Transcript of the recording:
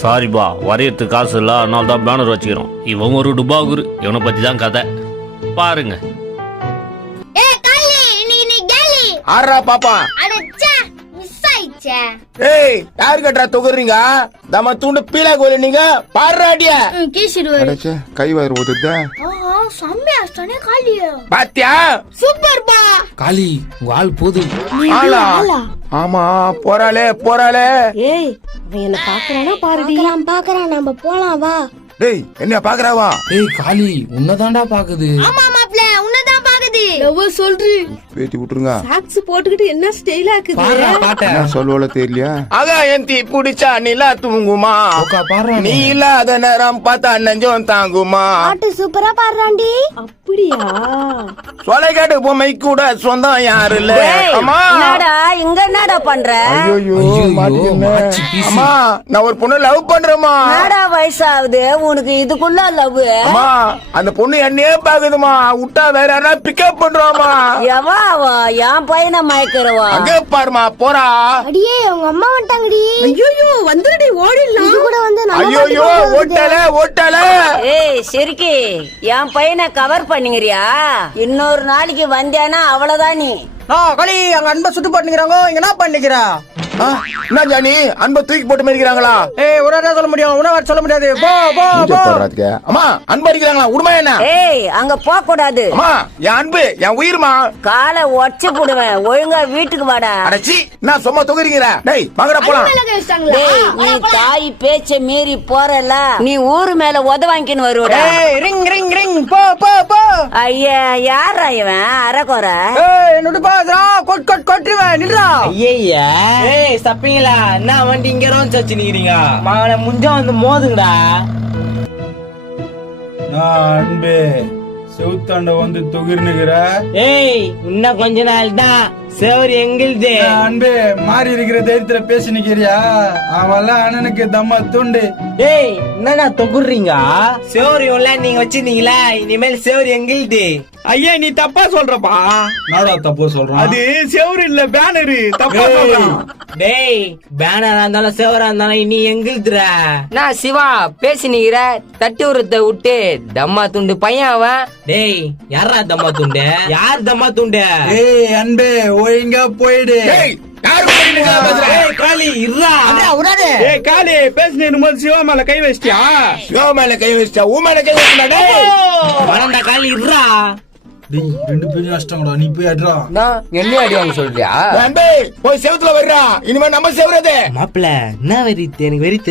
சாரிப்பா, வரையறதுக்கு காசு இல்லை, அதனால தான் பேனர் வச்சுக்கிறோம். இவன் ஒரு டுபாகுரு, இவனை பற்றி தான் கதை பாருங்க. ஆறா பாப்பா. ஏய், யாரு கட்டா தொகுறீங்க? தம தூண்டு பீலா கோலி நீங்க பாடுறாடியா? கை வயிறு ஊத்துதா? பாத்தியா? சூப்பர் பா. காளி உங்க ஆள் போது. ஆளா? ஆமா, போறாளே போறாளே. ஏய், அவன் என்ன பாக்குறானா பாருடி. பாக்குறான், நம்ம போலாம் வா. டேய், என்ன பாக்குறாவா? ஏய் காளி, உன்னதான்டா பாக்குது. ஆமா மாப்ள, உன்னதான் பாக்குது. லவ் சொல்றி. பேட்டி விட்டுருங்க. சாக்ஸ் போட்டுக்கிட்டு என்ன ஸ்டைலா இருக்குது. பாறா பாட்ட. என்ன சொல்லுவல தெரியலையா? ஆகா எந்தி புடிச்சா நிலா தூங்குமா. ஓகா பாறா. நீ இல்லாத நேரம் பார்த்தா நெஞ்சம் தாங்குமா. பாட்டு சூப்பரா பாடுறான்டி. அப்படியா? சொலைகாடு பொம்மை கூட சொந்தம் யாரு இல்ல. அம்மா என்னடா இங்க என்னடா பண்ற? ஐயோ மாட்டிக்கினேன். அம்மா, நான் ஒரு பொண்ணு லவ் பண்றேம்மா. என்னடா வயசாகுது உனக்கு இதுக்குள்ள லவ்? அம்மா, அந்த பொண்ணு என்னையே பாக்குதுமா. விட்டா வேற யாரா பிக்கப் பண்றாமா. எவா அவ என் பையனை மயக்கிறவா? அங்க பாருமா, போறா. அடியே, உங்க அம்மா வந்துட்டாங்கடி. ஐயோ வந்துடி, ஓடிடலாம். இது கூட வந்து ஐயோ ஓட்டல ஓட்டல. ஏய் சிரிக்கி, என் பையனை கவர் பண்ணிக்கிறியா? இன்னொரு நாளைக்கு வந்தேனா அவ்வளவுதான் நீ. களி அங்க அன்பை சுட்டு போட்டுக்கிறாங்க. இங்க என்ன பண்ணிக்கிறா? என்ன ஜானி, அன்பை தூக்கி போட்டு மேய்க்கிறாங்களா? ஏய், உடனே சொல்ல முடியும், உணவு சொல்ல முடியாது. போ போ போ. அம்மா, அன்பு அடிக்கிறாங்களா? உண்மை என்ன? ஏய், அங்க போக கூடாது. அம்மா, என் அன்பு என் உயிர்மா. காலை உடச்சு போடுவேன். ஒழுங்கா வீட்டுக்கு வாடா. அடச்சி, நான் சும்மா தொகுறீங்க. டேய், வாங்கடா போலாம். டேய், நீ தாய் பேச்ச மீறி போறல, நீ ஊரு மேல உத வாங்கின்னு வருவடா. ஏய், ரிங் ரிங் ரிங். போ போ போ. ஐயா, யாரா இவன் அரகுற? ஏய், நுடுபாதா கொட் கொட் கொட்றுவேன். நில்றா. ஐயா, ஏய் சப்பீங்களா, என்ன வண்டி இங்க ரோந்து வச்சு நிக்கிறீங்க? மகனை முஞ்சா வந்து மோதுங்கடா. அன்பே, செவுத்தாண்ட வந்து தொகிர்னுகிற. ஏய், இன்னும் கொஞ்ச நாள் தான் சேவரி எங்கில்து. அன்பே, மாறி இருக்கிற தைரியத்துல பேசி நிக்கிறியா? அவெல்லாம் அண்ணனுக்கு தம்மா தூண்டு. ஏய், என்னடா தொகுறீங்க? சேவரி எல்லாம் நீங்க வச்சிருந்தீங்களா? இனிமேல் சேவரி எங்கில்து. ஐயா, நீ தப்பா சொல்றப்பா. நாடா தப்பா சொல்றான். அது செவரு இல்ல, பேனரு. தப்பா சொல்றான். டேய், பேனரா இருந்தாலும் சேவரா இருந்தாலும் நீ எங்கில்துற? நான் சிவா பேசினீர தட்டி உரத்தை விட்டு தம்மா துண்டு பையன் அவன். டேய், யாரா தம்மா துண்டு? யார் தம்மா துண்டு? ஏய் அன்பே, ஒழுங்கா போயிடு. காளி இருடா. ஏய் காளி, பேசினேன் போது சிவா மேல கை வச்சிட்டியா? சிவா மேல கை வச்சிட்டா, உன் மேல கை வச்சிட்டா. வரண்டா காளி இருடா. டேய், ரெண்டு பேரும் அஷ்டங்கடா, நீ போய் அட்றா. நான் என்ன அடிவாங்க சொல்றியா? அன்பே, போய் செவுத்துல வர்றா. இனிமே நம்ம செவரதே. மாப்பிள்ள, என்ன வெறித்து? எனக்கு வெறித்து